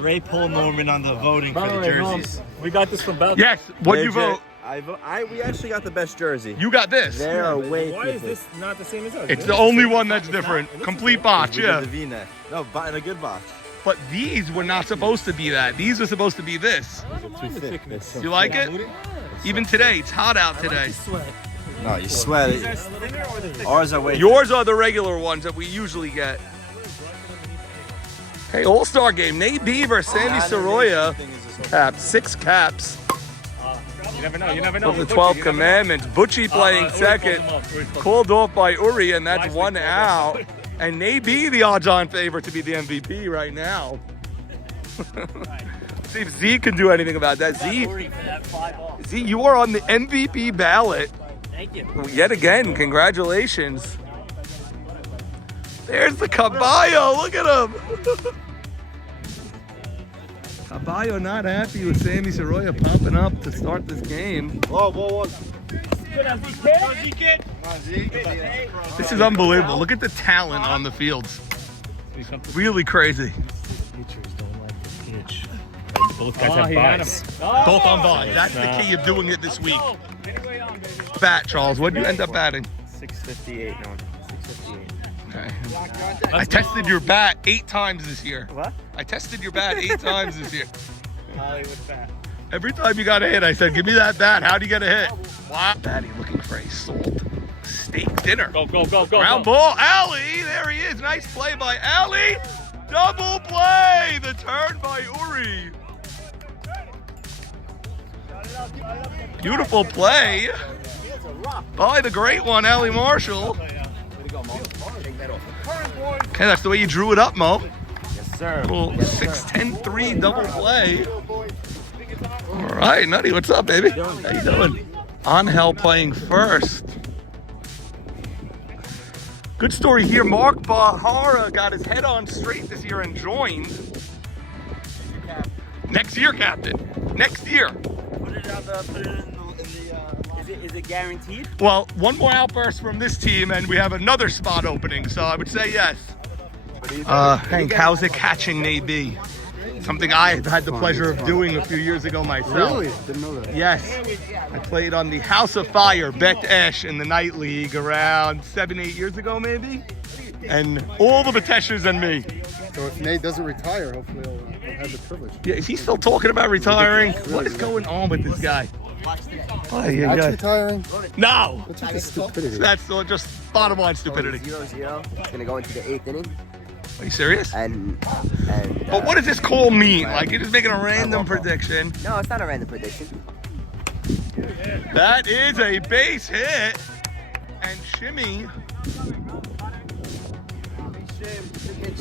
Ray Paul Norman on the voting for the jerseys. We got this from Bell. Yes. What'd you vote? We actually got the best jersey. You got this. There are way Why is this not the same as us? It's the only one that's different. Complete botch, yeah. The V-neck. No, in a good box. But these were not supposed to be that. These were supposed to be this. Too thick. You like it? Even today, it's hot out today. No, you sweat it. Ours are way. Yours are the regular ones that we usually get. Hey, All-Star game. Nate B versus Sammy Soroya. Caps, 6 caps. You never know. You never know. Of the 12 commandments. Butchie playing second. Called off by Uri, and that's 1 out. And Nate B, the odds-on favorite to be the MVP right now. See if Z can do anything about that. Z, you are on the MVP ballot. Thank you. Yet again, congratulations. There's the Caballo. Look at him. Caballo not happy with Sammy Soroya popping up to start this game. Whoa. This is unbelievable. Look at the talent on the fields. Really crazy. Both guys have buys. Both on bye. That's the key of doing it this week. Bat, Charles. What did you end up batting? 658 now. 658. Okay. I tested your bat 8 times this year. What? I tested your bat 8 times this year. Hollywood bat. Every time you got a hit, I said, give me that bat. How'd you get a hit? Wow. Batty looking for a salt steak dinner. Go. Ground ball. Alley. There he is. Nice play by Alley. Double play. The turn by Uri. Beautiful play by the great one, Allie Marshall. Okay, that's the way you drew it up, Mo. Yes, sir. Little 6-10-3 double play. All right, Nutty, what's up, baby? How you doing? Angel playing first. Good story here. Mark Bahara got his head on straight this year and joined. Next year, Captain. Next year. Put it in the is it guaranteed? Well, one more outburst from this team, and we have another spot opening, so I would say yes. Hank, how's it catching Nate B? Something I had the pleasure of doing a few years ago myself. Really? Didn't know that. Yes. I played on the House of Fire, Bet Esh, in the Night League around 7-8 years ago, maybe. And all the Bateshers and me. So if Nate doesn't retire, hopefully he'll have the privilege. Yeah, is he still talking about retiring? What is going on with this guy? Oh, yeah, That's retiring? No! What's with the stupidity? That's just bottom line stupidity. 0-0. It's gonna go into the 8th inning. Are you serious? And But what does this call mean? Like, you're just making a random prediction. no, it's not a random prediction. That is a base hit. And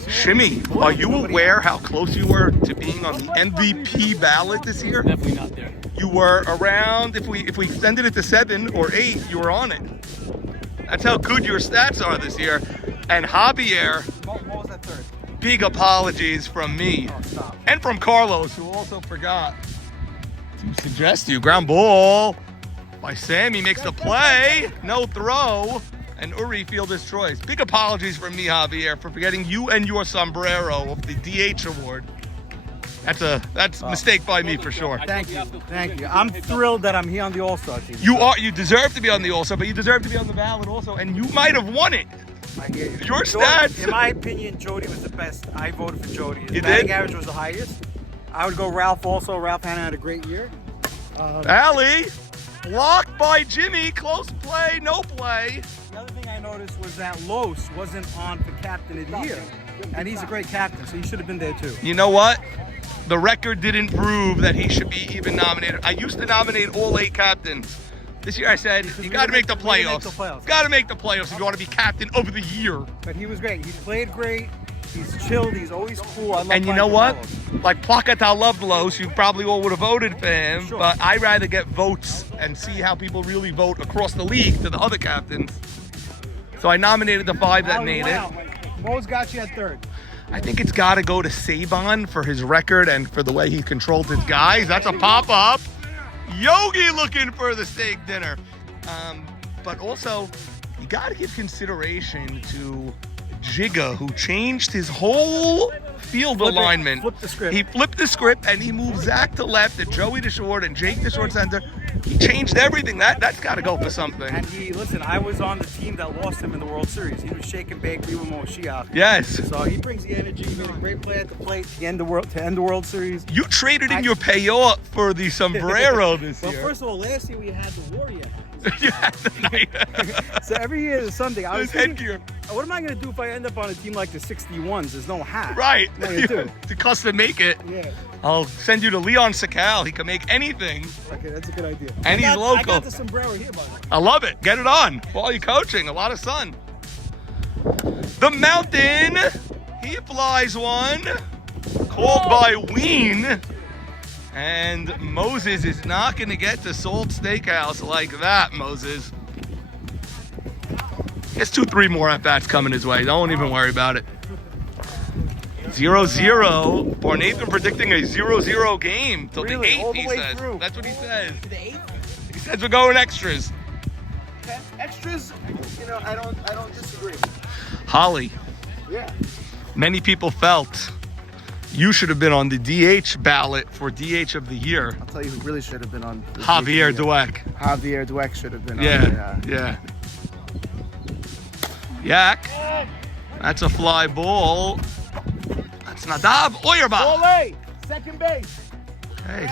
Shimmy, are you aware how close you were to being on the MVP ballot this year? Definitely not there. You were around, if we extended it to 7 or 8, you were on it. That's how good your stats are this year. And Javier, What was that third? big apologies from me. And from Carlos, who also forgot to suggest you. Ground ball by Sammy, makes the play. No throw. And Uri fielder's choice. Big apologies from me, Javier, for forgetting you and your sombrero of the DH award. That's a mistake by me for sure. Thank you. I'm thrilled that I'm here on the All-Star team. You deserve to be on the All-Star, but you deserve to be on the ballot also, and you might have won it. I hear you. Your stats. In my opinion, Jody was the best. I voted for Jody. His You batting did? average was the highest. I would go Ralph also. Ralph Hanna had a great year. Allie, blocked by Jimmy, close play, no play. The other thing I noticed was that Los wasn't on for captain of the year. And he's a great captain, so he should have been there too. You know what? The record didn't prove that he should be even nominated. I used to nominate all 8 captains. This year I said, you got to make the playoffs. Got to make the playoffs if you want to be captain of the year. But he was great. He played great. He's chilled. He's always cool. I love And you know what? Carlos. Like Placata loved Los, you probably all would have voted for him, Sure. but I'd rather get votes and see how people really vote across the league to the other captains. So I nominated the 5 that made it. Mo's got you at third. I think it's got to go to Saban for his record and for the way he controlled his guys. That's a pop-up. Yogi looking for the steak dinner. But also, you got to give consideration to Jigga, who changed his whole field alignment. Flip the script. He flipped the script and he moved Zach to left and Joey to short and Jake to short center. He changed everything. That's got to go for something. And listen, I was on the team that lost him in the World Series. He was shaking Bakery with Moshiach. Yes. So he brings the energy. He made a great play at the plate to end the World Series. You traded in your payout for the sombrero this Well, year. first of all, last year we had the Warrior hat. You had the night. So every year there's something. I was His thinking, headgear. what am I going to do if I end up on a team like the 61s? There's no hat. Right. What am I going to do? To custom make it. Yeah. I'll send you to Leon Sakal. He can make anything. Okay, that's a good idea. And he's I local. got the sombrero here, buddy. I love it. Get it on while you're coaching. A lot of sun. The Mountain. He flies one. Called by Ween. And Moses is not going to get to Salt Steakhouse like that, Moses. He has 2-3 more at-bats coming his way. Don't even worry about it. 0-0. For Nathan predicting a 0-0 game till Really? the All 8th, the he way says. through? That's what he says. The 8th? He says we're going extras. Okay. Extras, I don't disagree. Holly, Yeah. many people felt you should have been on the DH ballot for DH of the year. I'll tell you who really should have been on. the Javier DH. Dweck. Javier Dweck should have been Yeah, on. yeah. Yak. That's a fly ball. That's Nadav Oyerba. Ole, second base. Hey,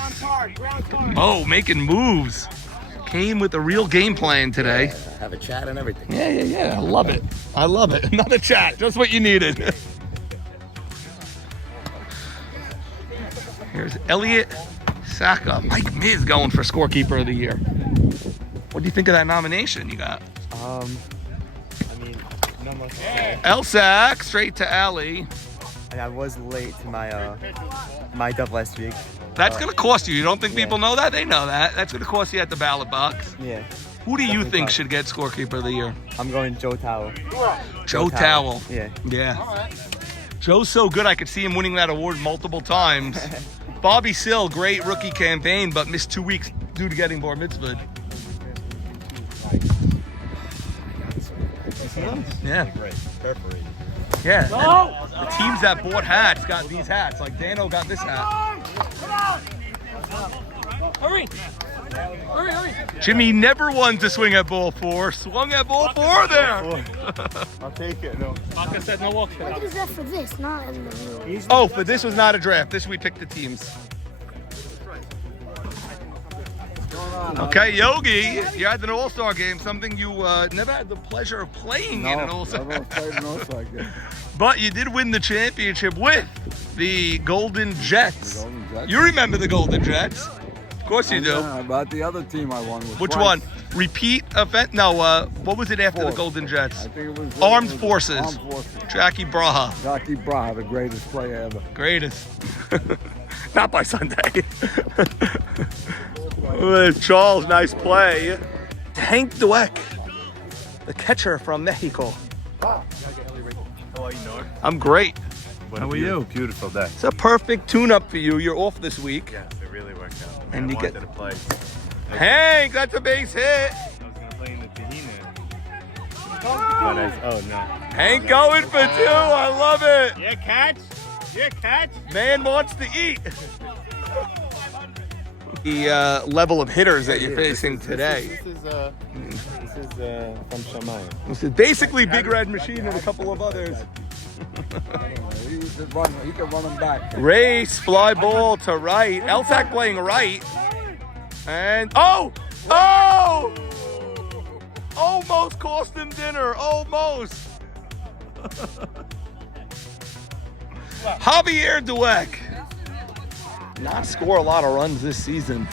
Ground card. Mo making moves. Came with a real game plan today. Have a chat and everything. Yeah. I love it. I love it. Another chat. Just what you needed. Here's Elliot Saka. Mike Miz going for scorekeeper of the year. What do you think of that nomination you got? I mean, not much. Elsack, straight to Alley. I was late to my dub last week. That's going to cost you. You don't think people know that? They know that. That's going to cost you at the ballot box. Yeah, Who do you Definitely think cost. should get scorekeeper of the year? I'm going Joe Towel. Joe Towel. Yeah. Yeah. Joe's so good I could see him winning that award multiple times. Bobby Sill, great rookie campaign, but missed 2 weeks due to getting bar mitzvah. Yeah. Yeah. And the teams that bought hats got these hats. Like Dano got this hat. Hurry! Jimmy never won to swing at ball 4. Swung at ball 4 there. I'll take it. No. Baka said no walk. What is that for this? Not in the movie. Oh, but this was not a draft. This we picked the teams. Okay, Yogi, you're at an All-Star game, something you never had the pleasure of playing in an All-Star. Never played an All-Star game. But you did win the championship with the Golden Jets. The Golden Jets. You remember the Golden Jets? Of course you do. Yeah, but the other team I won was Which twice. one? Repeat event? No, what was it after the Force. Golden Jets? I think it was Armed Forces. Armed Forces. Jackie Braha. Jackie Braha, the greatest player ever. Greatest. Not by Sunday. Charles, nice play. Hank Dweck, the catcher from Mexico. I'm great. How are you? Beautiful day. It's a perfect tune-up for you. You're off this week. Yes, it really worked out. And I you get- wanted to play. Hank, that's a base hit. I was gonna play in the Tahina. But oh no. Hank going for 2. I love it. Yeah, catch. Yeah, catch. Man wants to eat. The level of hitters that you're facing today. This is from Shamayim. This is basically Big Red Machine and a couple of others. He can run them back. Race, fly ball to right. Elsack playing right. And, oh! Almost cost him dinner, almost. Javier Dweck. Not score a lot of runs this season.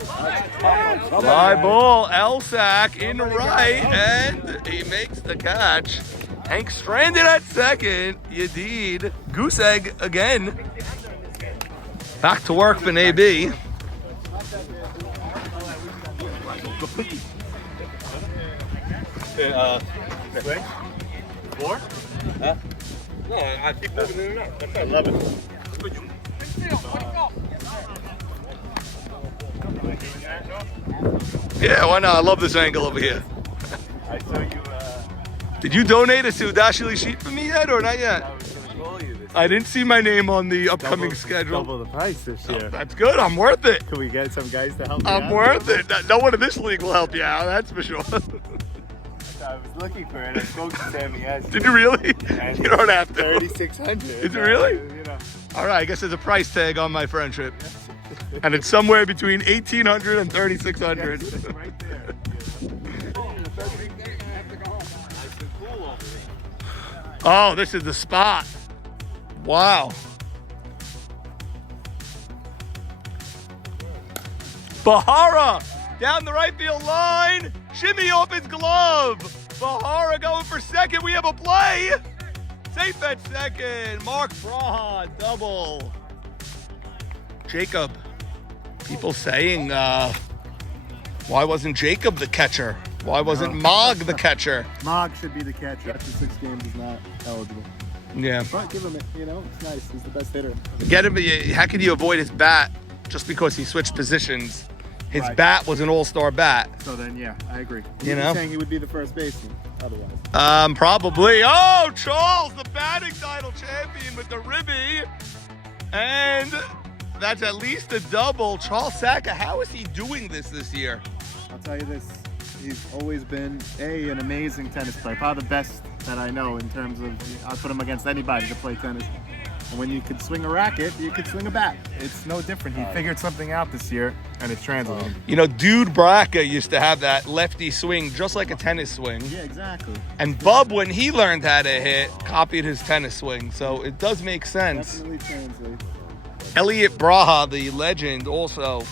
Fly ball, Elsack in right, and he makes the catch. Hank stranded at second. Yedid. Goose egg again. Back to work for AB. Swing? 4? Huh? No, I keep moving in and out. That's 11. Yeah, why not? I love this angle over here. I saw you. Did you donate a Sudashili sheet for me yet or not yet? I was gonna call you this. I didn't see my name on the upcoming schedule. Double the price this year. That's good. I'm worth it. Can we get some guys to help me I'm out? worth it. No one in this league will help you out. That's for sure. I was looking for it. I spoke to Sammy yesterday. Did you really? And You don't have to. 3,600. Is it really? You know. All right. I guess there's a price tag on my friendship, and it's somewhere between 1,800 and 3,600. It's right there. Oh, this is the spot. Wow. Bahara down the right field line. Shimmy off his glove. Bahara going for second. We have a play. Safe at second. Mark Braha double. Jacob. People saying, why wasn't Jacob the catcher? Why wasn't Mog the catcher? Mog should be the catcher. After 6 games, he's not eligible. Yeah. But give him it. It's nice. He's the best hitter. Get him. How could you avoid his bat just because he switched positions? His Right. bat was an all-star bat. So then, yeah, I agree. You You'd be know? saying he would be the first baseman otherwise. Probably. Oh, Charles, the batting title champion with the ribby. And that's at least a double. Charles Saka, how is he doing this year? I'll tell you this. He's always been, an amazing tennis player. Probably the best that I know in terms of, I'll put him against anybody to play tennis. And when you could swing a racket, you could swing a bat. It's no different. He figured something out this year, and it's translating. You know, Dude Braca used to have that lefty swing just like a tennis swing. Yeah, exactly. And Bub, when he learned how to hit, copied his tennis swing. So it does make sense. Definitely translates. Elliot Braha, the legend, also.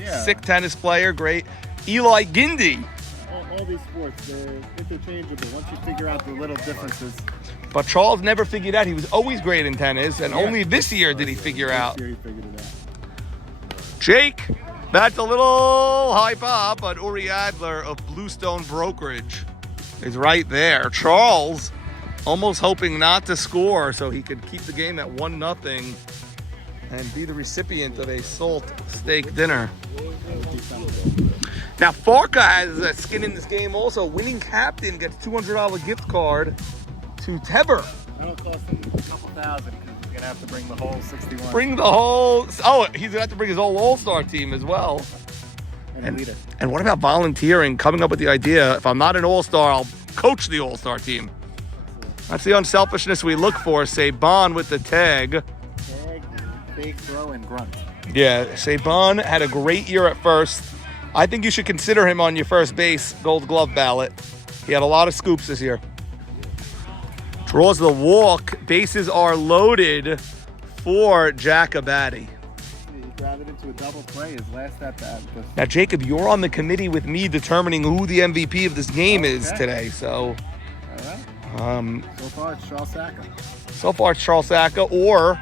Yeah. Sick tennis player, great. Eli Gindi. All these sports, they're interchangeable once you figure out the little differences. But Charles never figured out. He was always great in tennis, and only this year did he figure out. This year he figured it out. Jake, that's a little high pop, but Uri Adler of Bluestone Brokerage is right there. Charles almost hoping not to score so he could keep the game at 1-0 and be the recipient of a salt steak dinner. Now, Farka has a skin in this game also. Winning captain gets $200 gift card to Teber. That'll cost him a couple thousand because he's going to have to bring the whole 61. Bring the whole... Oh, he's going to have to bring his whole all-star team as well. and a leader. And what about volunteering, coming up with the idea, if I'm not an all-star, I'll coach the all-star team. That's the unselfishness we look for. Saban with the tag. Tag, big throw, and grunt. Yeah, Saban had a great year at first. I think you should consider him on your first base Gold Glove ballot. He had a lot of scoops this year. Draws the walk. Bases are loaded for Jack Abadi. He grounded into a double play his last at bat. Now, Jacob, you're on the committee with me determining who the MVP of this game is today. So, All right. So far, it's Charles Saka. so far it's Charles Saka or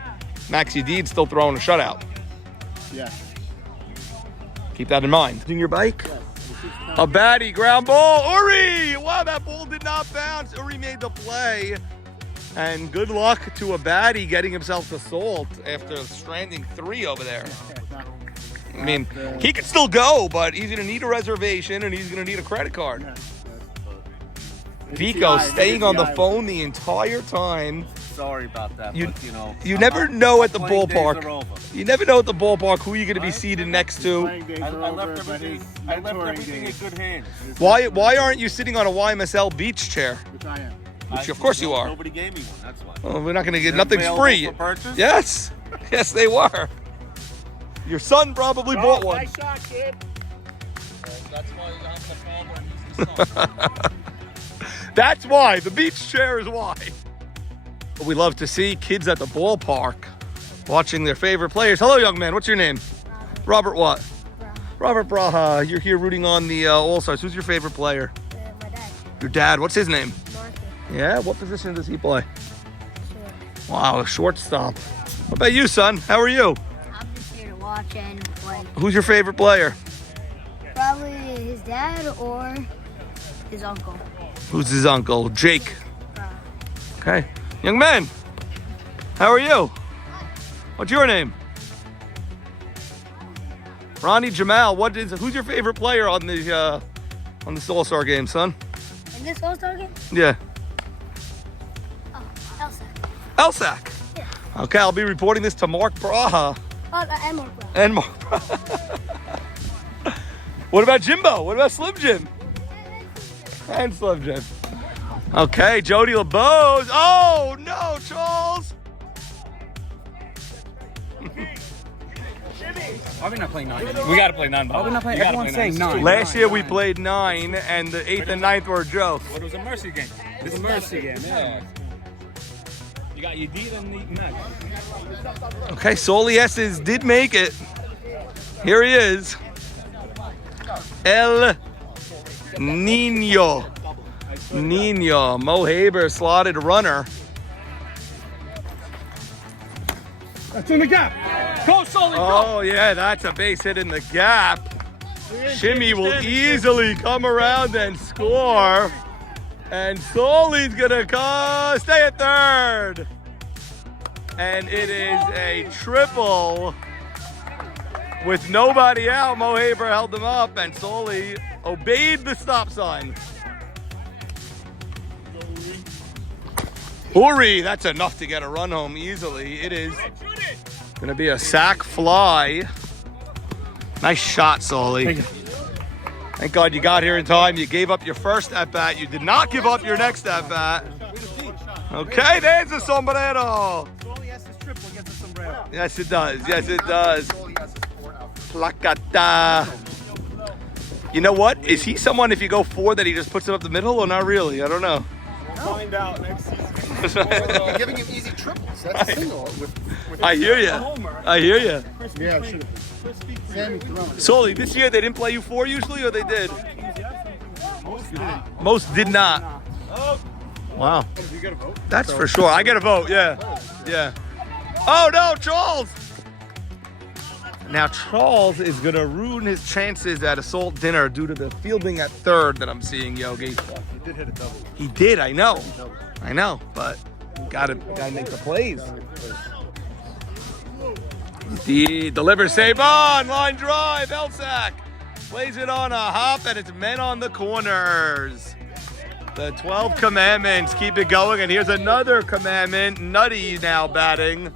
Max Udid still throwing a shutout. Yeah. Keep that in mind. In your bike? Abadi, ground ball. Uri! Wow, that ball did not bounce. Uri made the play. And good luck to Abadi getting himself to salt after stranding 3 over there. I mean, he could still go, but he's going to need a reservation and he's going to need a credit card. Vico staying on the phone the entire time. Sorry about that, You- but you know. You never know at the playing days are ballpark. over. You never know at the ballpark who you're going to be seated next to. Playing days I are over, left but everything. his I left mentoring everything in days, good hands. Why aren't you sitting on a YMSL beach chair? which I am. Which of course you are. Nobody gave me one. That's why. Well, we're not going to get They're nothing's available free. for purchase? Yes. Yes, they were. Your son probably bought one. shot, kid. That's why you have the problem. That's why. The beach chair is why. We love to see kids at the ballpark watching their favorite players. Hello, young man. What's your name? Robert what? Robert Braha. You're here rooting on the All-Stars. Who's your favorite player? My dad. Your dad. What's his name? Martha. Yeah? What position does he play? Sure. Wow, a shortstop. What about you, son? How are you? I'm just here to watch and play. Who's your favorite player? Probably his dad or his uncle. Who's his uncle? Jake. Okay. Young man, how are you? What's your name? Ronnie Jamal. Who's your favorite player on this All-Star game, son? In this All-Star game? Yeah. Elsack. Okay, I'll be reporting this to Mark Braha. And more. And Mark. What about Jimbo? What about Slim Jim? And Slim Jim. Okay, Jody LeBeau's. Oh, no, Charles. Are we not playing 9? We gotta play 9 ball. Are we not playing? You gotta Everyone's play saying 9. 9. Last year we played 9, and the 8th and 9th were a joke. But it was a mercy game. This is a mercy game, yeah. You got your D and the Mac. Okay, Solieses did make it. Here he is. El Nino. Mo Haber, slotted runner. That's in the gap. Go, Sully, go. Oh, yeah, that's a base hit in the gap. Shimmy will easily come around and score. And Sully's gonna stay at third. And it is a triple. With nobody out, Mo Haber held them up, and Sully obeyed the stop sign. Uri, that's enough to get a run home easily. It is gonna be a sack fly. Nice shot, Sully. Thank God you got here in time. You gave up your first at-bat. You did not give up your next at-bat. Okay, there's a sombrero. Yes, it does. Yes, it does. Placata. You know what? Is he someone, if you go 4, that he just puts it up the middle, or not really? I don't know. Find out next season. You're giving him easy triples. That's a single. I hear you. I hear you. Yeah, should have. Sammy throwing. Sully, this year they didn't play you 4 usually, or they did? Most did not. Wow. You got a vote? That's for sure. I get a vote, yeah. Yeah. Oh no, Charles! Now Charles is gonna ruin his chances at assault dinner due to the fielding at third that I'm seeing, Yogi. He did hit a double. He did, I know. I know, but gotta make the plays. He delivers, save on, line drive, Elsack plays it on a hop, and it's men on the corners. The 12 commandments keep it going, and here's another commandment. Nutty now batting.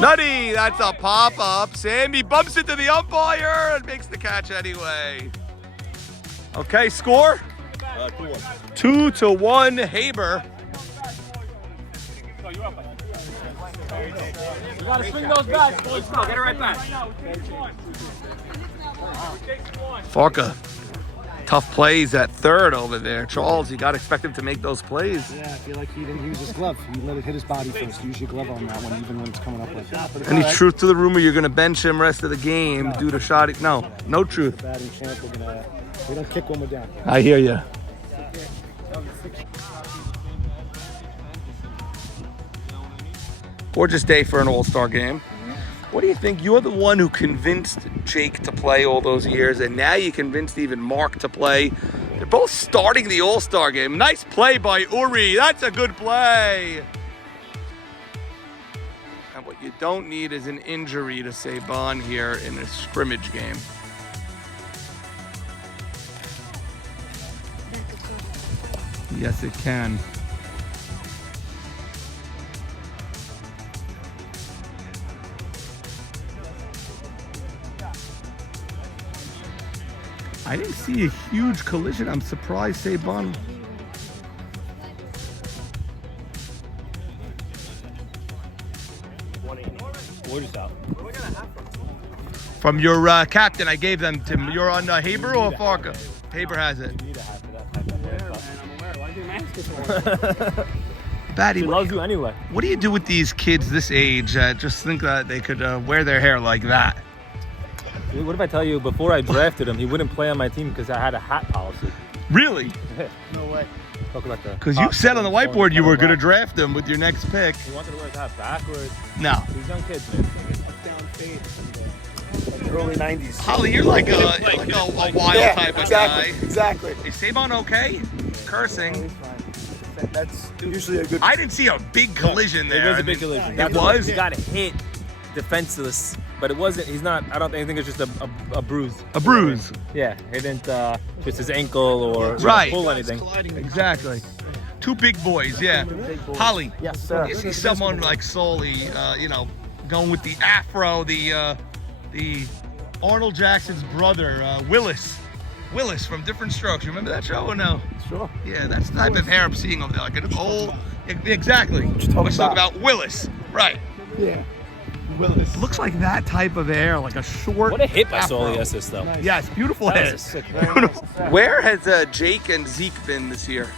Nutty, that's a pop-up. Sammy bumps it to the umpire and makes the catch anyway. Okay, score? 2-1 Haber. You gotta swing those bats, boys. Go, get it right back. Farka, tough plays at third over there. Charles, you got to expect him to make those plays. Yeah, I feel like he didn't use his glove. He let it hit his body first. Use your glove on that one, even when it's coming up like that. But it's Any all right. truth to the rumor you're going to bench him rest of the game due to shot? No truth. Batting champ, we don't kick when we're down. I hear you. Gorgeous day for an all-star game. What do you think? You're the one who convinced Jake to play all those years, and now you convinced even Mark to play. They're both starting the all-star game. Nice play by Uri. That's a good play. And what you don't need is an injury to Saban here in a scrimmage game. Yes, it can. I didn't see a huge collision. I'm surprised Saban. From your captain, I gave them to. You're on Haber or Farka? Haber has it. Batty, He loves you anyway. what do you do with these kids this age that just think that they could wear their hair like that? What if I tell you, before I drafted him, he wouldn't play on my team because I had a hat policy. Really? No way. Talk about the. Because you said on the whiteboard you were going to draft him with your next pick. He wanted to wear his hat backwards. No. These young kids, man. Early 90s. Holly, you're like a wild type of guy. Exactly. Is Saban okay? Cursing. That's usually a good. I didn't see a big collision there. It was I a big mean, collision. It That's was? He got hit defenseless, but it wasn't. He's not. I don't think. I think it's just a bruise. A bruise. Yeah, he didn't twist his ankle or Right. pull anything. Exactly. Two big boys, yeah. Holly. Yes, sir. You see someone like Sully, going with the afro, the Arnold Jackson's brother, Willis. Willis from Different Strokes. You remember that show or no? Sure. Yeah, that's the type of hair I'm seeing over there. Like an old, exactly. Let's talk about Willis. Right. Yeah. Willis. Looks like that type of hair, like a short. What a hit by afro. Sully Estes, though. Yes, beautiful That hair. was a sick Where has Jake and Zeke been this year?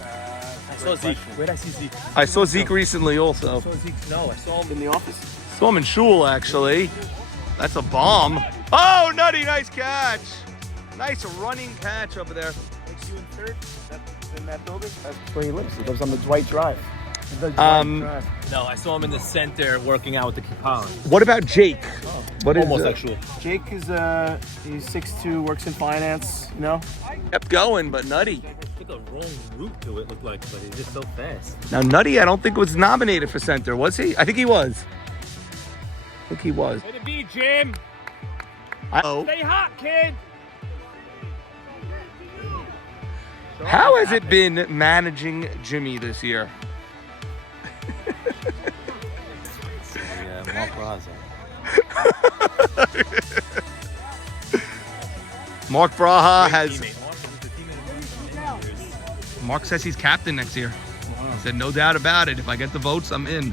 I saw Zeke. Where'd I see Zeke? I saw Zeke recently also. I saw him in the office. Saw him in Shul, actually. That's a bomb. Oh, Nutty, nice catch. Nice running catch over there. You in third? In that building? That's where he lives. He lives on the Dwight Drive. No, I saw him in the center working out with the Kipala. What about Jake? What is Homosexual. Jake is he's 6'2", works in finance. You know. kept going, but Nutty. Took a wrong route to it, looked like, but he's just so fast. Now, Nutty, I don't think was nominated for center, was he? I think he was. I think he was. Way to be, Jim. Oh. Stay hot, kid. How has it been managing Jimmy this year? Mark Raza. Mark Braha has. Mark says he's captain next year. He said, no doubt about it. If I get the votes, I'm in.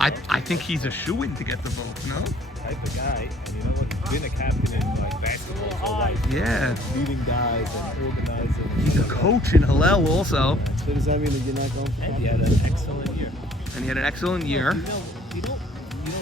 I think he's a shoo-in to get the vote, no? Type of guy, and you know what? He's been a captain in like basketball, so like Yeah. leading guys and organizing. He's a coach in Hillel also. So does that mean that you're not going for And he had an excellent year. And he had an excellent year. You don't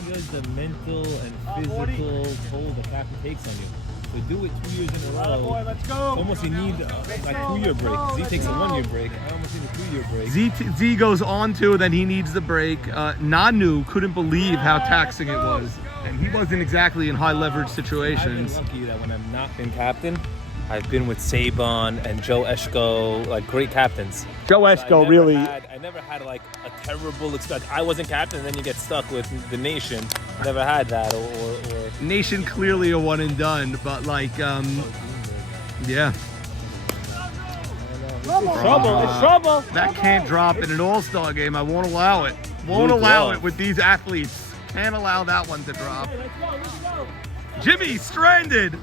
realize the mental and physical toll the captain takes on you. To do it 2 years in a row, let's go. Almost you need a 2-year break. Z takes a 1-year break. I almost need a 2-year break. Z goes on to, then he needs the break. Nanu couldn't believe how taxing it was. And he wasn't exactly in high leverage situations. I've been lucky that when I've not been captain, I've been with Saban and Joe Eshko, like great captains. Joe Eshko really. I never had like a terrible experience. I wasn't captain, and then you get stuck with the nation. Never had that, or Nation clearly a one and done, but like, yeah. trouble. It's trouble. That can't drop in an all-star game. I won't allow it. Won't allow it with these athletes. Can't allow that one to drop. Jimmy stranded.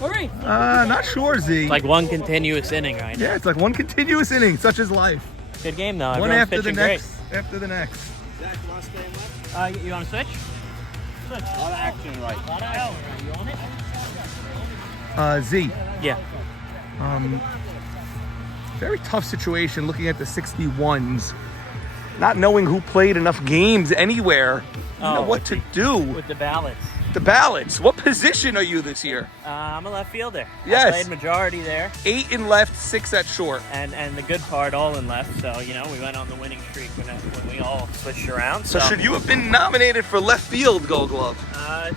Not sure, Z. Like one continuous inning right now. Yeah, it's like one continuous inning, such is life. Good game though. One Everyone's after the pitching next. After the next. great. You want to switch? A lot of action, right? You on it? Z. Yeah. Very tough situation looking at the 61s. Not knowing who played enough games anywhere. You know what to do. With the ballots. The ballots. What position are you this year? I'm a left fielder. Yes. I played majority there. 8 in left, 6 at short. And the good part all in left. So, you know, we went on the winning streak when we all switched around. So should you have been nominated for left field Gold Glove?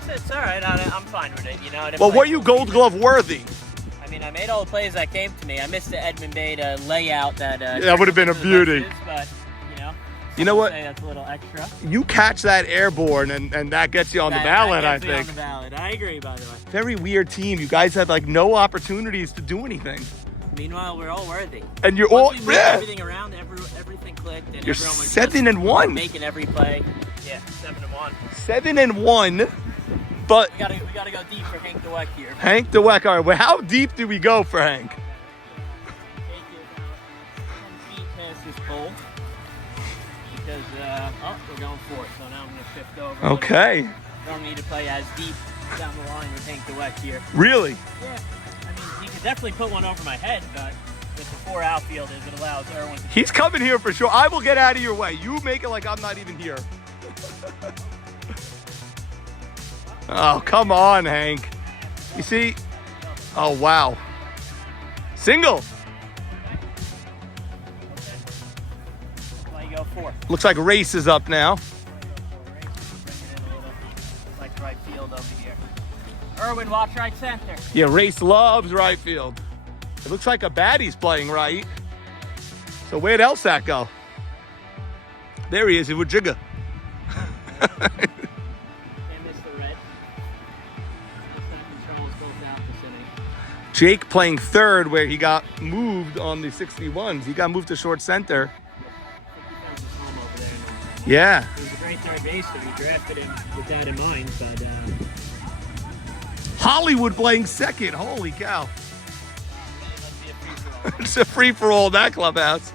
It's all right. I'm fine with it. You know. I didn't Well, play were you Gold Glove worthy? I mean, I made all the plays that came to me. I missed the Edmund Beta layout that. That would have been a beauty. But, you know what? say that's a little extra. You catch that airborne, and that gets you on the ballot, I That gets me think. on the ballot. I agree, by the way. Very weird team. You guys had like no opportunities to do anything. Meanwhile, we're all worthy. And you're Once all we moved everything around, everything clicked, and You're everyone was 7-1. making every play. Yeah, 7-1. 7-1, but We gotta go deep for Hank Dweck here. Hank Dweck. All right, well, how deep do we go for Hank? Hank is 10 feet past this pole because we're going for it. So now I'm gonna shift over. Okay. Don't need to play as deep down the line with Hank Dweck here. Really? Yeah. I mean, you could definitely put one over my head, but with the 4 outfielders, it allows everyone to. He's coming here for sure. I will get out of your way. You make it like I'm not even here. Oh, come on, Hank. You see? Oh, wow. Single. Why you go 4? Looks like Race is up now. Like right field over here. Irwin, watch right center. Yeah, Race loves right field. It looks like a baddie's playing right. So where'd Elsack go? There he is, in Wajigga. They missed the red. That controls both out this inning. Jake playing third where he got moved on the 61s. He got moved to short center. Yeah. He was a great third baseman. We drafted him with that in mind, but Hollywood playing second. Holy cow. It's a free-for-all in that clubhouse.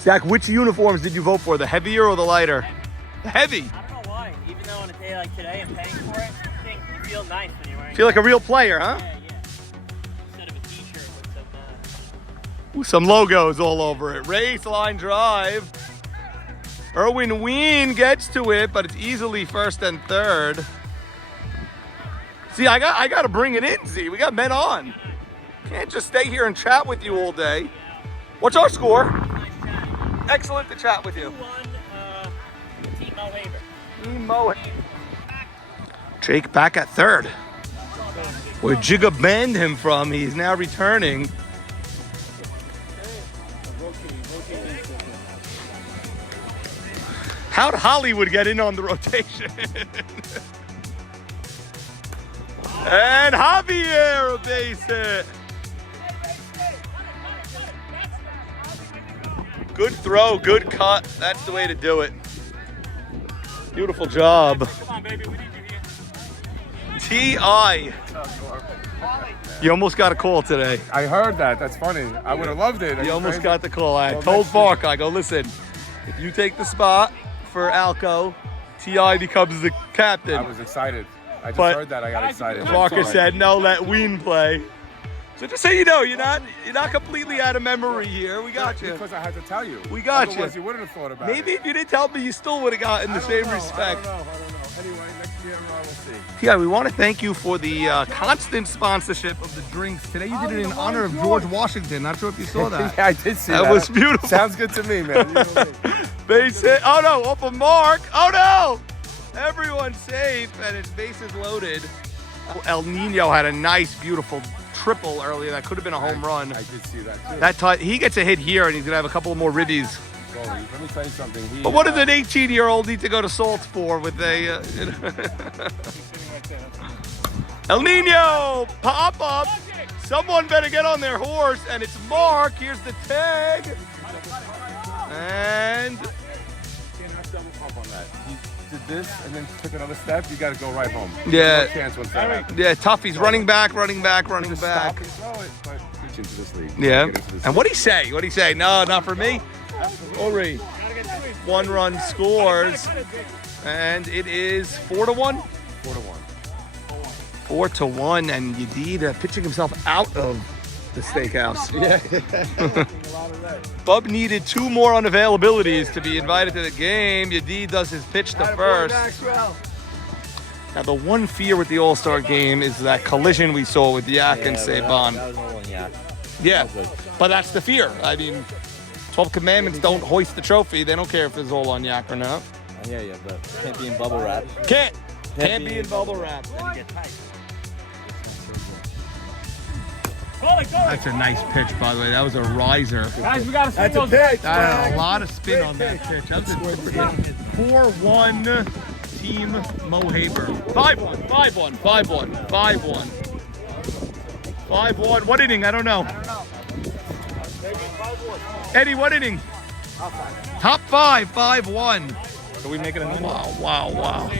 Zach, which uniforms did you vote for? The heavier or the lighter? The heavy. I don't know why. Even though on a day like today I'm paying for it, I think you feel nice when you're wearing Feel like a real player, huh? Yeah. Instead of a t-shirt with some... Ooh, some logos all over it. Race line drive. Erwin Ween gets to it, but it's easily first and third. See, I got to bring it in, Z. We got men on. Can't just stay here and chat with you all day. What's our score? Nice chat. Excellent to chat with you. 2-1, Team Mohaver. Team Mo. Jake back at third. Where Jigga banned him from, he's now returning. How'd Hollywood get in on the rotation? And Javier a base hit. Good throw, good cut. That's the way to do it. Beautiful job. Come on, baby. We need you here. T.I. You almost got a call today. I heard that. That's funny. I would have loved it. You almost got the call. I told Bark, I go, listen, if you take the spot for Alco, T.I. becomes the captain. I was excited. I just But heard that. I got excited. Barker said, no, let Ween play. So just so you know, you're not completely out of memory here. We got you. Because I had to tell you. We got you. Otherwise, you wouldn't have thought about Maybe it. if you didn't tell me, you still would have gotten the same respect. I don't know. Anyway, next year we'll see. Yeah, we want to thank you for the constant sponsorship of the drinks. Today you did it in honor of George Washington. Not sure if you saw that. Yeah, I did see that. That was beautiful. Sounds good to me, man. You know me. Base hit. Oh no, off of Mark. Oh no! Everyone's safe and it's bases loaded. El Nino had a nice, beautiful triple earlier. That could have been a home run. I did see that too. He gets a hit here and he's gonna have a couple more ribbies. Well, let me tell you something. But what does an 18-year-old need to go to Salts for with a El Nino pop up? Someone better get on their horse, and it's Mark. Here's the tag, and Cannot double pump on that. He did this and then took another step. You got to go right home. Yeah. No chance once that happens. yeah, tough. He's running back. Just stop and throw it, but reach into this league. Yeah. Get into this And what'd he say? What'd he say? No, not for me. Ori. 1 run scores, and it is 4-1. 4-1. 4-1, and Yedid pitching himself out of the steakhouse. Yeah. Bub needed 2 more unavailabilities to be invited to the game. Yedid does his pitch to first. Now, the one fear with the All-Star game is that collision we saw with Yak and Saban. That was only one, yeah. Yeah, but that's the fear. I mean, 12 Commandments don't hoist the trophy. They don't care if it's all on Yak or not. I hear you, but can't be in bubble wrap. Can't be in bubble wrap. That's a nice pitch, by the way. That was a riser. Guys, we got to swing those pitch. That had a lot of spin on that pitch. That's a 4-1 team Mo Haber. 5-1, 5-1, 5-1, 5-1. 5-1. What inning? I don't know. Eddie, what inning? Top 5, 5-1. So we make it a Wow.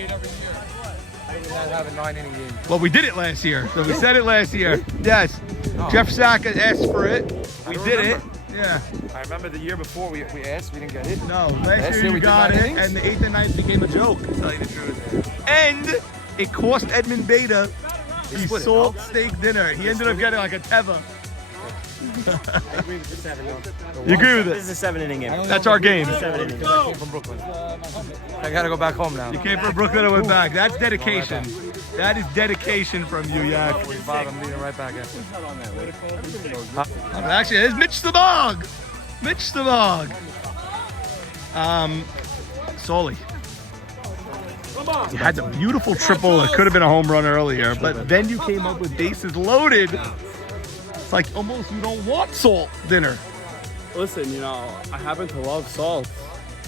Have a 9-inning game. Well, we did it last year. So we said it last year. Yes. Jeff Sack asked for it. We did it. Yeah. I remember the year before we asked, we didn't get it. No, last year year you we did got 9 it, innings? and the 8th and 9th became a joke, to tell you the truth. And it cost Edmund Beta the split it, salt steak dinner. He ended up getting like a teva. I agree with the 7. You agree with This is it? a 7-inning game. That's our game. 7 innings. I came from Brooklyn. I gotta go back home now. You came from Brooklyn and went back. That's dedication. That is dedication from you, Yak. I'm leading right back in. Actually, it's Mitch Stabog. Mitch Stabog. Solly. You had the beautiful triple that could have been a home run earlier, but then you came up with bases loaded. It's like almost you don't want salt dinner. Listen, I happen to love salt.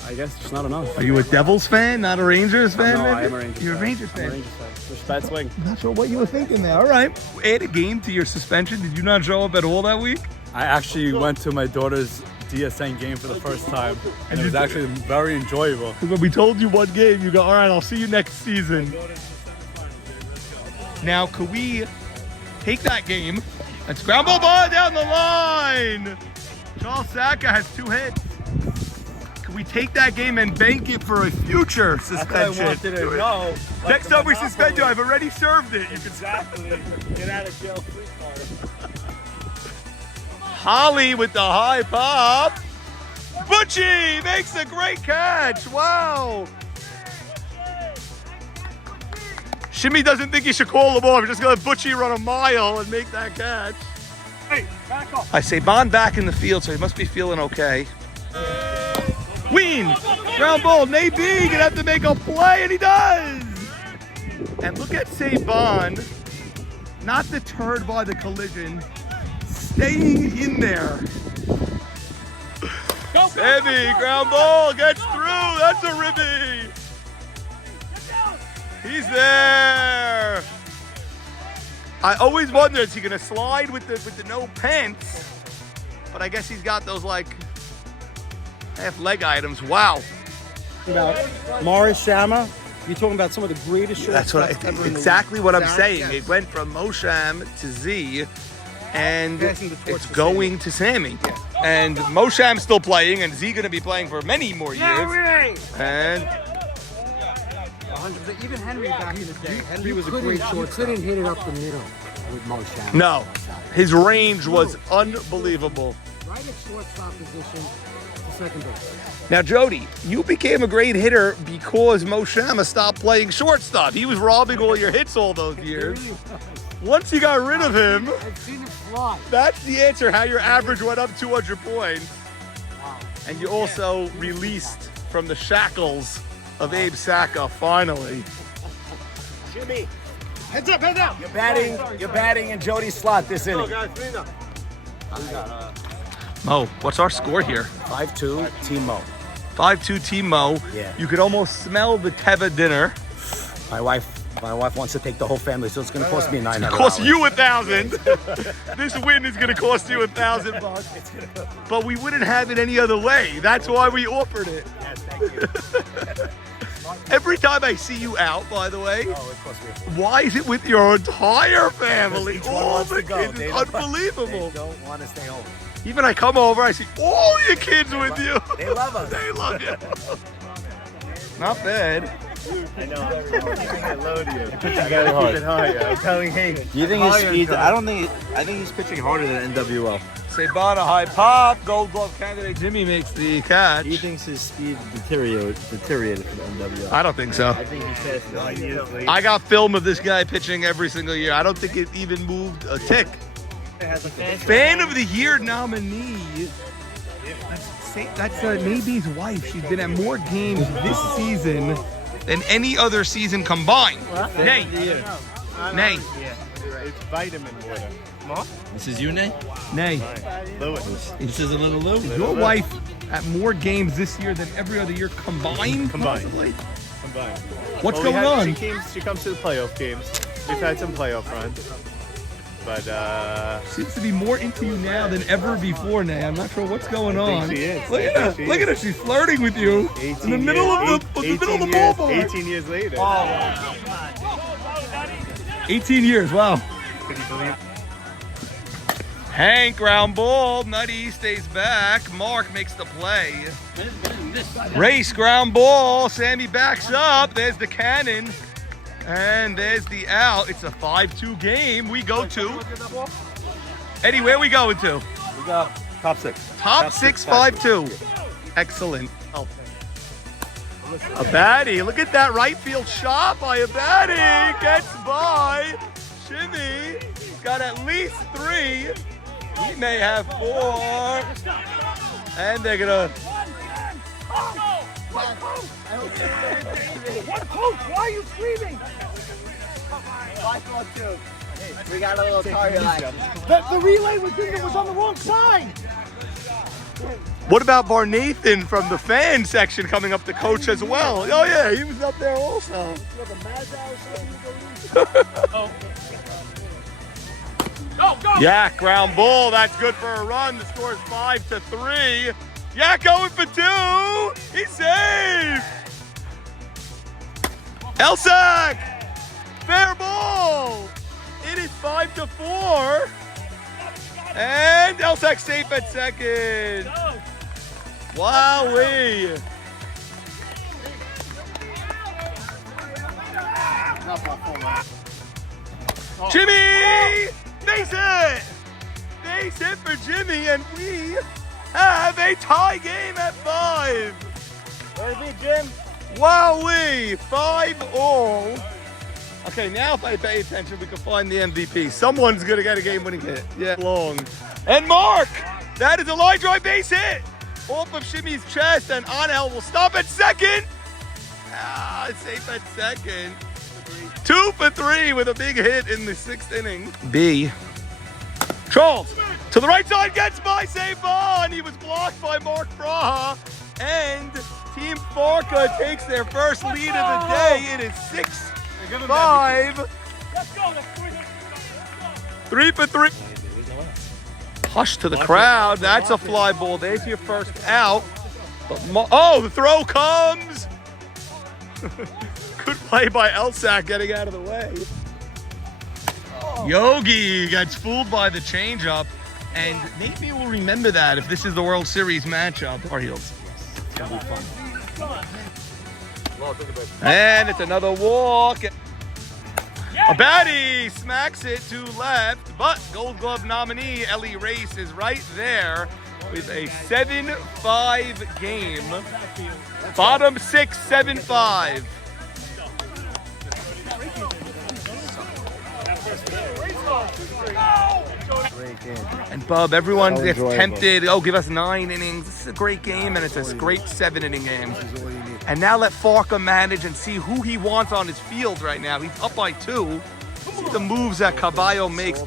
I guess just not enough. Are you a Devils fan, not a Rangers fan? No, I maybe? am a Rangers You're fan. a Rangers I'm fan. a Rangers fan. Just bad swing. Not sure what you were thinking there. All right. Add a game to your suspension. Did you not show up at all that week? I actually went to my daughter's DSN game for the first time, and it was actually very enjoyable. When we told you one game, you go, all right, I'll see you next season. Now, could we take that game and scramble ball down the line? Charles Saka has 2 hits. Could we take that game and bank it for a future suspension? I wanted to know. Next time we suspend you, I've already served it. You can Exactly. Get out of jail free card. Holly with the high pop. Butchie makes a great catch. Wow. Shimmy doesn't think he should call the ball. We're just going to let Butchie run a mile and make that catch. Hey, back off. I say Bond back in the field, so he must be feeling okay. Ween, ground ball. Nate B gonna have to make a play, and he does. And look at Sabon, not deterred by the collision, staying in there. Sammy, ground ball, gets through. That's a ribby. He's there. I always wonder, is he gonna slide with the no pants? But I guess he's got those like half leg items. Wow. About Morris Shama, you're talking about some of the greatest That's what exactly what I'm saying. It went from Mosham to Z, and it's going to Sammy. And Mosham's still playing, and Z going to be playing for many more years. And even Henry back in the day. Henry was a great shortstop. You couldn't hit it up the middle with Mosham. no, his range was unbelievable. Right at shortstop position to second base. Now, Jody, you became a great hitter because Moshama stopped playing shortstop. He was robbing all your hits all those years. Once you got rid of him, I've seen it fly. that's the answer how your average went up 200 points. And you also released from the shackles of Abe Saka, finally. Jimmy. Heads up, heads up. You're batting in Jody's slot this inning. Mo, what's our score here? 5-2, Team Mo. 5-2 Team Mo. Yeah. You could almost smell the Teva dinner. My wife wants to take the whole family, so it's going to cost me $900. Cost you $1,000. This win is going to cost you $1,000. But we wouldn't have it any other way. That's why we offered it. Yes, thank you. Every time I see you out, by the way, Oh, it cost me. why is it with your entire family? Each one All wants the to go. kids. They It's don't- unbelievable. They don't want to stay home. Even I come over, I see all your kids with you. They love us. They love you. Not bad. I know. I load you. I gotta keep it high. I'm telling Hank. Do you think his speed? I think he's pitching harder than NWL. Sabana high pop. Gold glove candidate Jimmy makes the catch. He thinks his speed deteriorated for the NWL. I don't think so. I think he says 9 years later. I got film of this guy pitching every single year. I don't think it even moved a tick. Fan of the Year nominee. That's Naby's wife. She's been at more games this season than any other season combined. Nay. Nay. It's vitamin water. Mom? This is you, Nate? Nay. Lewis. This is a little Lou. Is your wife at more games this year than every other year combined? Possibly? Combined. What's going on? She comes to the playoff games. We've had some playoff runs. But, Seems to be more into you now than ever before, Nay. I'm not sure what's going on. she is. Look at her. Look at her. She's flirting with you in the middle of the ballpark. 18 years later. 18 years. Wow. Can you believe? Hank, ground ball. Nutty stays back. Mark makes the play. Race, ground ball. Sammy backs up. There's the cannon. And there's the out. It's a 5-2 game. We go to. Eddie, where are we going to? We got top 6. Top 6, 5-2. Excellent. A baddie. Look at that right field shot by a baddie. Gets by. Shimmy. Got at least 3. He may have 4. And they're going to. Why are you screaming? 5-2. We got a little target line. The relay was on the wrong side. What about Barnathan from the fan section coming up to coach as well? Oh yeah, he was up there also. Yak, ground ball. That's good for a run. The score is 5-3. Yak going for 2. He's safe. Elsack, fair ball. It is 5-4. And Elsack safe at second. Wowee. Jimmy! Base hit! Base hit for Jimmy, and we have a tie game at 5. Where's me, Jim? Wowee! 5-all. Okay, now if I pay attention, we can find the MVP. Someone's gonna get a game-winning hit. Yeah, long. And Mark! That is a line drive base hit! Off of Shimmy's chest, and Angel will stop at second. Ah, safe at second. 2 for 3 with a big hit in the 6th inning. B. Charles to the right side, gets by, save ball, and he was blocked by Mark Braha. And Team Farka takes their first lead of the day. It is 6-5. 3 for 3. Hush to the crowd. That's a fly ball. There's your first out. But the throw comes. Good play by Elsack getting out of the way. Yogi gets fooled by the changeup, and maybe we'll remember that if this is the World Series matchup. Our heels. It's gonna be fun. And it's another walk. Abadi smacks it to left, but Gold Glove nominee Ellie Race is right there with a 7-5 game. Bottom 6, 7-5. And Bub, everyone gets tempted. Oh, give us 9 innings. This is a great game, and it's a great 7-inning game. And now let Farka manage and see who he wants on his field right now. He's up by 2. See the moves that Caballo makes.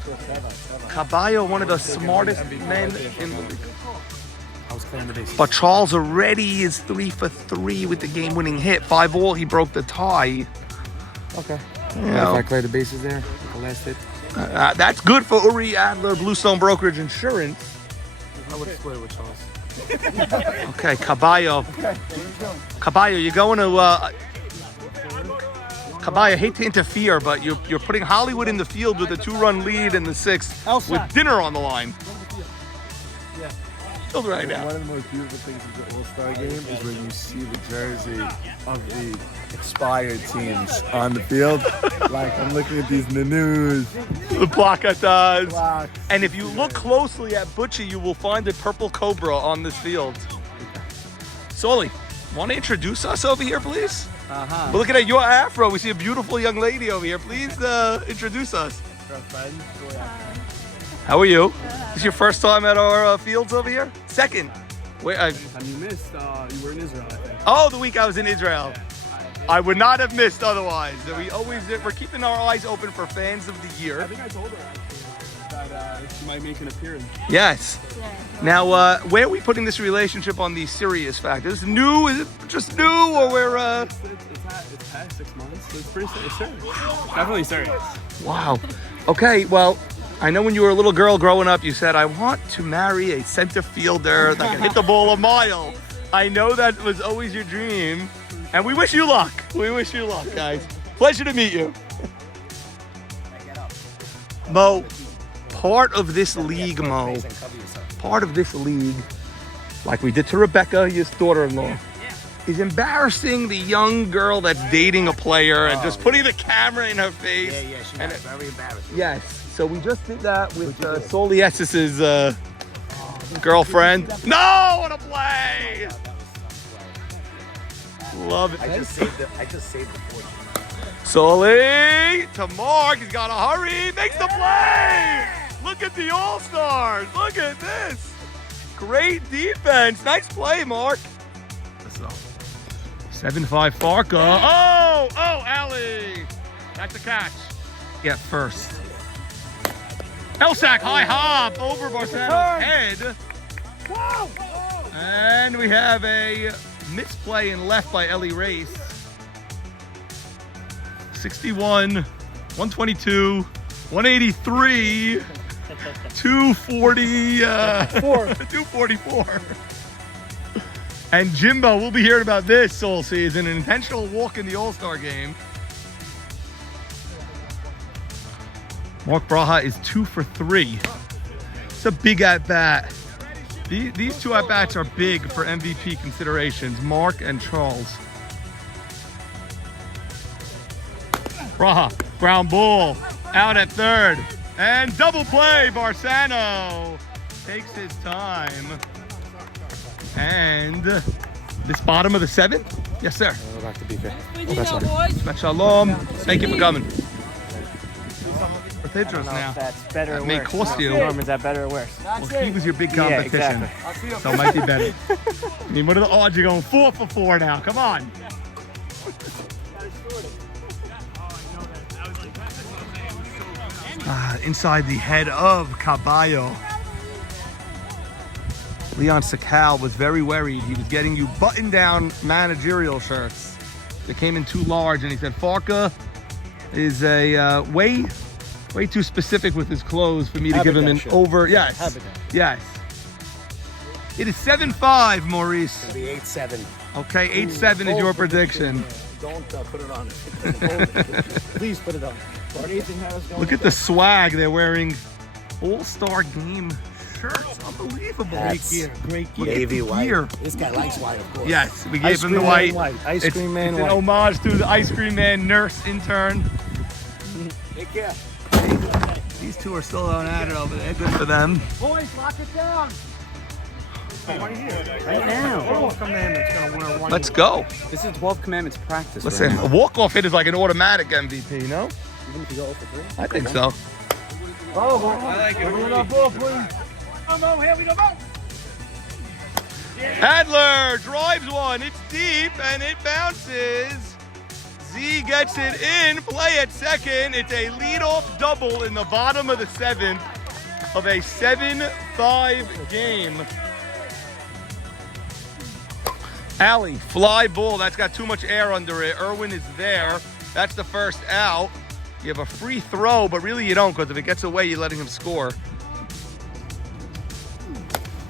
Caballo, one of the smartest men in the league. But Charles already is 3 for 3 with the game-winning hit. 5-all, he broke the tie. Okay. You know, if I clear the bases there, the last hit. That's good for Uri Adler, Bluestone Brokerage Insurance. I would split it with Charles. Okay, Caballo. Caballo, you're going to... Caballo, I hate to interfere, but you're putting Hollywood in the field with a 2-run lead in the 6th with dinner on the line. Right now. One of the most beautiful things of the All-Star game is when you see the jersey of the expired teams on the field. Like, I'm looking at these Nanus. The Placatas. And if you look closely at Butchie, you will find a purple cobra on this field. Soli, want to introduce us over here, please? We're looking at your afro. We see a beautiful young lady over here. Please introduce us. How are you? This is your first time at our fields over here? Second. Wait, And you missed, you were in Israel, I think. Oh, the week I was in Israel. I would not have missed otherwise. We're keeping our eyes open for fans of the year. I think I told her actually that she might make an appearance. Yes. Now, where are we putting this relationship on the serious factor? Is it new? Is it just new, or we're It's past 6 months, so it's pretty serious. Definitely serious. Wow. Okay, well, I know when you were a little girl growing up, you said, I want to marry a center fielder that can hit the ball a mile. I know that was always your dream, and we wish you luck. We wish you luck, guys. Pleasure to meet you. Mo, part of this league, like we did to Rebecca, his daughter-in-law, is embarrassing the young girl that's dating a player and just putting the camera in her face. Yeah, she got very embarrassing. Yes. So we just did that with Soliesis's girlfriend. No, what a play! Love it. I just saved the fortune. Soli to Mark. He's got to hurry. Makes the play. Look at the All-Stars. Look at this. Great defense. Nice play, Mark. 7-5 Farka. Oh, Allie. That's a catch. Yeah, first. Elsack high hop over Barsano's head. And we have a misplay and left by Ellie Race. 61, 122, 183, 240, 244. And Jimbo, we'll be hearing about this all season, an intentional walk in the All-Star game. Mark Braha is 2 for 3. It's a big at-bat. These two at-bats are big for MVP considerations, Mark and Charles. Braha, ground ball, out at third. And double play, Barsano takes his time. And this bottom of the 7th? Yes, sir. We'll back to BK. Shabbat Shalom. Thank you for coming. I don't know now. if that's better That or may worse. cost you. Norm, is that better or worse? Well, he was your big Yeah, competition, exactly. so it might be better. I mean, what are the odds you're going 4 for 4 now? Come on. Inside the head of Caballo. Leon Sakal was very worried. He was getting you button-down managerial shirts. They came in too large, and he said Farka is a way too specific with his clothes for me to give him an over. Yes, yes. It is 7-5, Maurice. It'll be 8-7. Okay, 8-7 is your prediction. Don't put it on. Please put it on. Look at the swag they're wearing. All-Star game shirts. Unbelievable. Great gear. Look at Navy the white. gear. This guy likes white, of course. Yes, we gave him the white. Ice cream man It's white. an homage to the Ice Cream Man nurse intern. Take care. These two are still on at it over there. Good for them. Boys, lock it down. Right now. Let's go. This is 12 Commandments practice. Listen, right now. a walk-off hit is like an automatic MVP, you know? Even if you go 0 for 3? I think so. Oh, I like it. Bring it up, ball, please. Come on, here we go. Adler drives one. It's deep and it bounces. Z gets it in. Play at second. It's a leadoff double in the bottom of the 7th of a 7-5 game. Alley, fly ball. That's got too much air under it. Irwin is there. That's the first out. You have a free throw, but really you don't, because if it gets away, you're letting him score.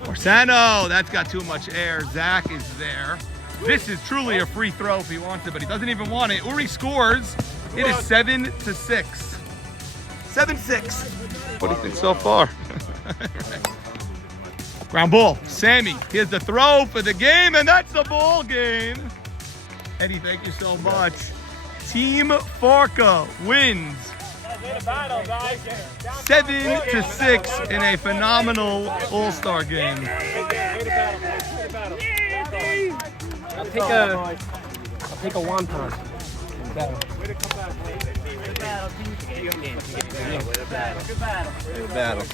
Orsano, that's got too much air. Zach is there. This is truly a free throw if he wants it, but he doesn't even want it. Uri scores. It is 7-6. 7-6. What do you think so far? Ground ball. Sammy, here's the throw for the game, and that's the ball game. Eddie, thank you so much. Team Farka wins 7-6 in a phenomenal All-Star game. I'll take a wonton. Good battle.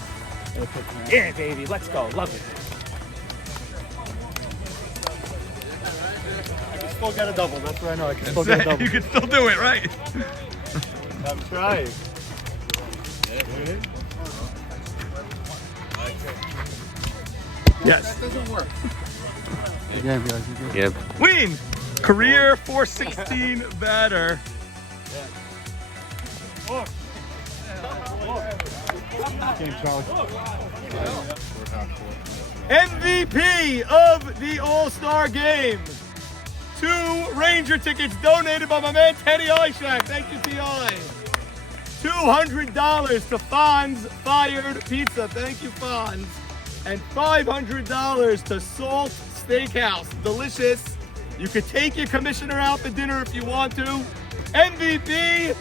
Yeah, baby, let's go. Love it. Still got a double. That's what I know. I can still get a double. You can still do it, right? I'm trying. Yes. That doesn't work. Yep. Win. Career 416 batter. MVP of the All-Star Game. 2 Ranger tickets donated by my man Teddy Ishak. Thank you, T.I. $200 to Fonz Fired Pizza. Thank you, Fonz. And $500 to Salt Steakhouse. Delicious. You could take your commissioner out for dinner if you want to. MVP,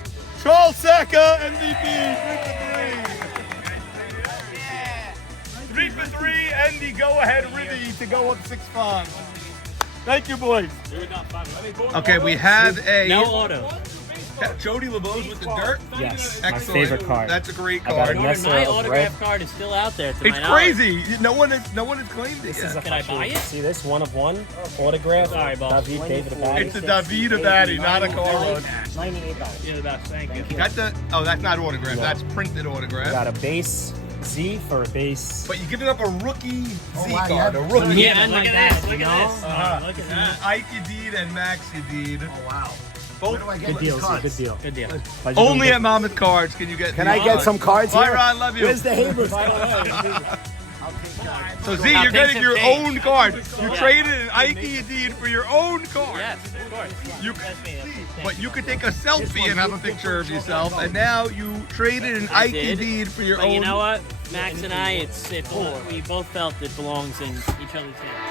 Charles Saka, MVP, 3 for 3. 3 for 3, and the go-ahead Ribby to go up 6-5. Thank you, boys. Okay, we have a... No auto. Jody LeBeau's with the dirt? Yes, Excellent. my favorite card. That's a great I got card. a yes My of autograph red. card is still out there. To It's my knowledge. crazy. No one has claimed it This is yet. a Can I buy it? See this? 1 of 1 autograph. Sorry, boss. David Abadi. It's a David Abadi, not a card. $98. Yeah, about thank you. That's a, oh, that's not autograph. No. That's printed We autograph. got a base Z for a base. But you're giving up a rookie Z wow, card, yeah. a rookie. Yeah, man, look like at that, this. Look you at know? this. Uh-huh. Look at that. Ike Yedid and Max Yedid. Oh, wow. Both Where do I get Good these deal, Z. cards? Good deal. Good deal. Why'd you only do at Mammoth Cards can you get. Can I get some cards Bye, here? Ron. Love you. Where's the Habers? So Z, Now, you're thanks getting and your thanks. own card. You Yeah. traded an Ike Yedid for your own card. Yes, of course. You, That's me. but you could take a selfie and have a picture of yourself, and now you traded an Ike did. Yedid for your But own. you know what? Max and I, we both felt it belongs in each other's hands.